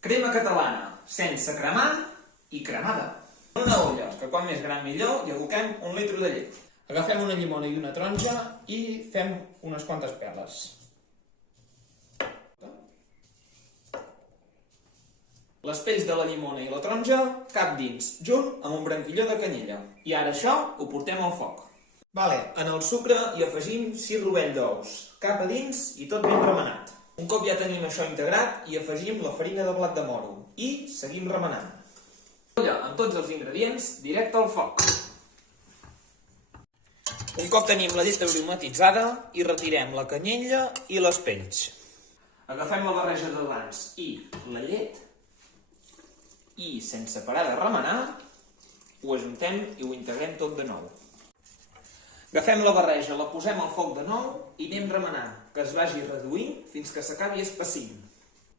Crema catalana, sense cremar i cremada. En una olla, que quan més gran millor, hi aboquem 1 litre de llet. Agafem una llimona i una taronja i fem unes quantes peles. Les pells de la llimona i la taronja cap dins, junt amb un branquilló de canyella. I ara això ho portem al foc. En el sucre hi afegim 6 rovell d'ous, cap a dins i tot ben remenat. Un cop ja tenim això integrat, hi afegim la farina de blat de moro i seguim remenant. Olla amb tots els ingredients directe al foc. Un cop tenim la llet aromatitzada, hi retirem la canyella i les pells. Agafem la barreja de grans i la llet i, sense parar de remenar, ho ajuntem i ho integrem tot de nou. Agafem la barreja, la posem al foc de nou i anem remenant, que es vagi reduint fins que s'acabi espessint.